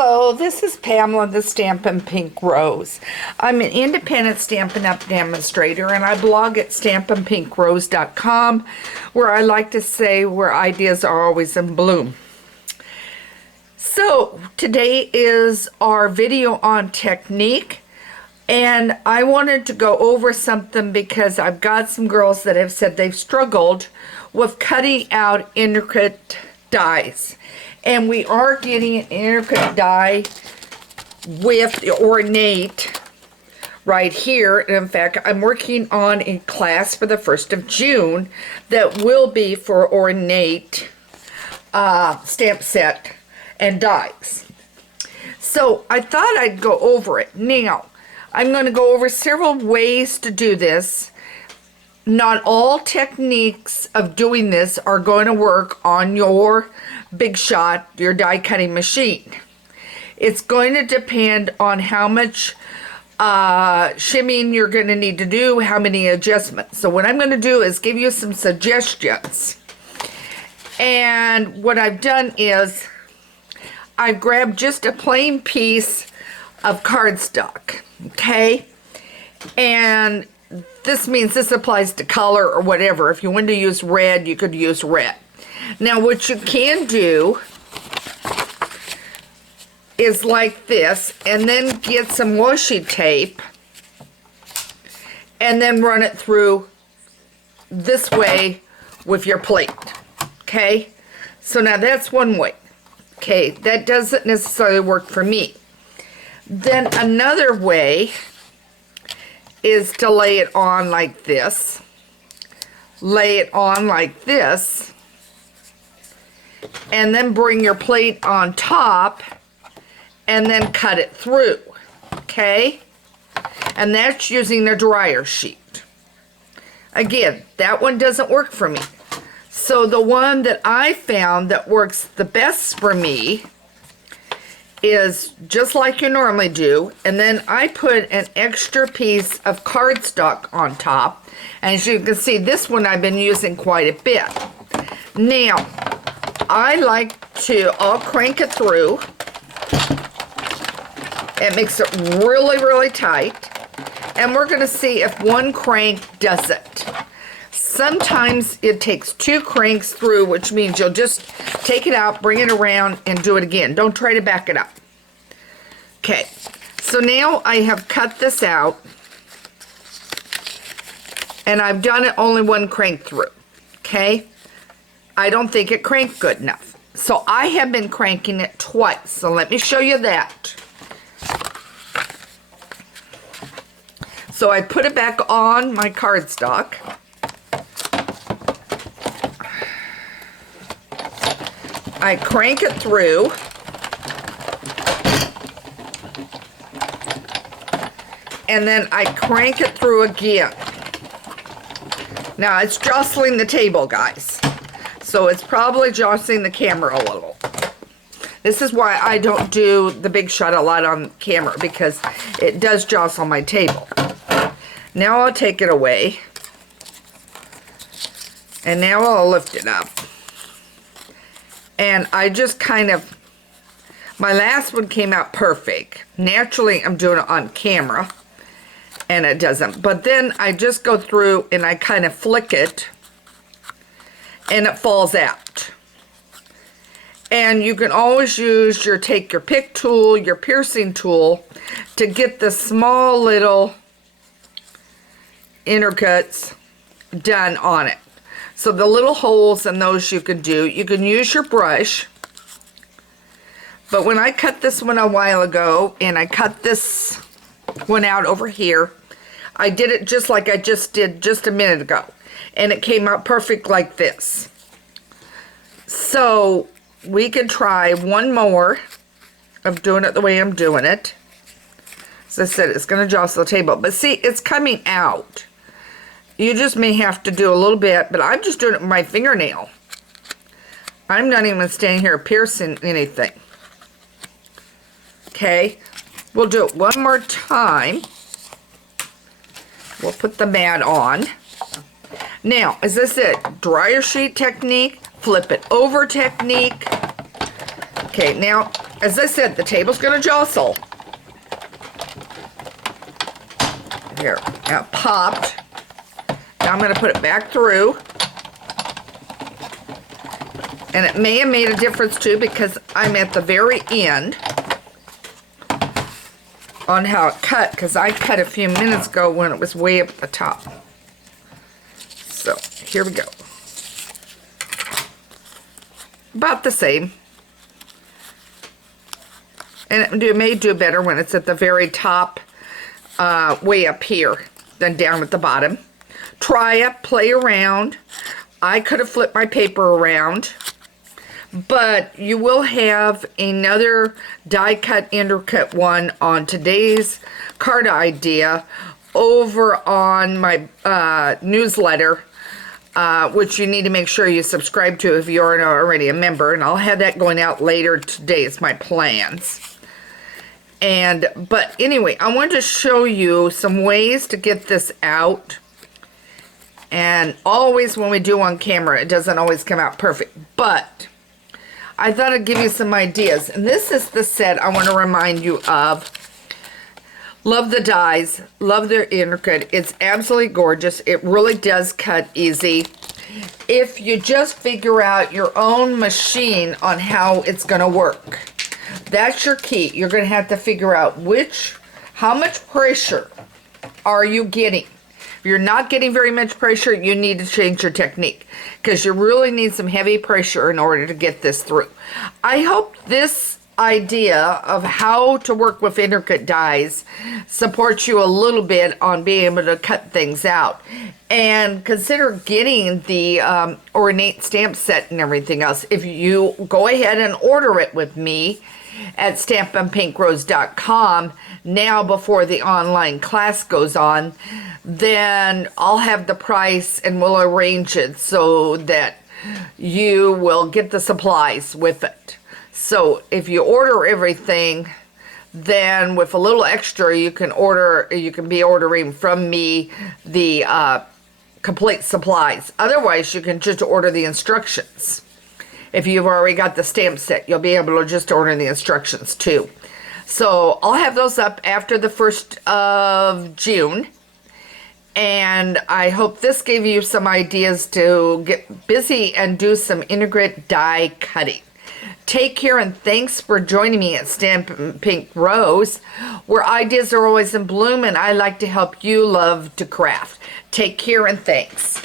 Hello, this is Pamela, the Stampin' Pink Rose. I'm an independent Stampin' Up! Demonstrator, and I blog at stampinpinkrose.com, where I like to say where ideas are always in bloom. So, today is our video on technique, and I wanted to go over something because I've got some girls that have said they've struggled with cutting out intricate dies. And we are getting an intricate die with the ornate right here. And in fact, I'm working on a class for the 1st of June that will be for ornate stamp set and dies. So I thought I'd go over it. Now, I'm going to go over several ways to do this. Not all techniques of doing this are going to work on your Big Shot, your die cutting machine. It's going to depend on how much shimming you're going to need to do, how many adjustments. So what I'm going to do is give you some suggestions. And what I've done is I've grabbed just a plain piece of cardstock, okay? And this means this applies to color or whatever. If you want to use red, you could use red. Now, what you can do is like this, and then get some washi tape, and then run it through this way with your plate, okay? So now that's one way, okay? That doesn't necessarily work for me. Then another way is to lay it on like this, lay it on like this, and then bring your plate on top and then cut it through, okay? And that's using a dryer sheet. Again, that one doesn't work for me. So the one that I found that works the best for me is just like you normally do, and then I put an extra piece of cardstock on top, and as you can see, this one I've been using quite a bit. Now, I like to, I'll crank it through. It makes it really, really tight, and we're going to see if one crank does it. Sometimes it takes 2 cranks through, which means you'll just take it out, bring it around, and do it again. Don't try to back it up. Okay, so now I have cut this out, and I've done it only 1 crank through, okay? I don't think it cranked good enough. So I have been cranking it twice, so let me show you that. So I put it back on my cardstock. I crank it through. And then I crank it through again. Now it's jostling the table, guys. So it's probably jostling the camera a little. This is why I don't do the Big Shot a lot on camera, because it does jostle my table. Now I'll take it away. And now I'll lift it up. And I just kind of, my last one came out perfect. Naturally, I'm doing it on camera, and it doesn't. But then I just go through and I kind of flick it, and it falls out. And you can always use take your pick tool, your piercing tool, to get the small little intercuts done on it. So the little holes in those you can do. You can use your brush. But when I cut this one a while ago, and I cut this one out over here, I did it just like I just did just a minute ago. And it came out perfect like this. So we can try one more of doing it the way I'm doing it. As I said, it's going to jostle the table. But see, it's coming out. You just may have to do a little bit, but I'm just doing it with my fingernail. I'm not even standing here piercing anything. Okay, we'll do it one more time. We'll put the mat on. Now, as I said, dryer sheet technique, flip it over technique. Okay, now as I said, the table's going to jostle. Here, now it popped. Now I'm going to put it back through. And it may have made a difference too, because I'm at the very end on how it cut, because I cut a few minutes ago when it was way up at the top. So here we go. About the same. And it may do better when it's at the very top, way up here, than down at the bottom. Try it, play around. I could have flipped my paper around, but you will have another die cut intricate one on today's card idea over on my newsletter, which you need to make sure you subscribe to if you aren't already a member, and I'll have that going out later today. It's my plans. But anyway, I wanted to show you some ways to get this out. And always when we do on camera, it doesn't always come out perfect, but I thought I'd give you some ideas. And this is the set I want to remind you of. Love the dies, love their intricate. It's absolutely gorgeous. It really does cut easy. If you just figure out your own machine on how it's going to work. That's your key. You're going to have to figure out how much pressure are you getting. If you're not getting very much pressure, you need to change your technique, because you really need some heavy pressure in order to get this through. I hope this idea of how to work with intricate dies supports you a little bit on being able to cut things out. And consider getting the ornate stamp set and everything else. If you go ahead and order it with me at stampandpinkrose.com now before the online class goes on, then I'll have the price and we'll arrange it so that you will get the supplies with it. So if you order everything, then with a little extra you can be ordering from me the complete supplies. Otherwise you can just order the instructions. If you've already got the stamp set, you'll be able to just order the instructions too. So I'll have those up after the 1st of June. And I hope this gave you some ideas to get busy and do some intricate die cutting. Take care, and thanks for joining me at Stampin' Pink Rose, where ideas are always in bloom and I like to help you love to craft. Take care and thanks.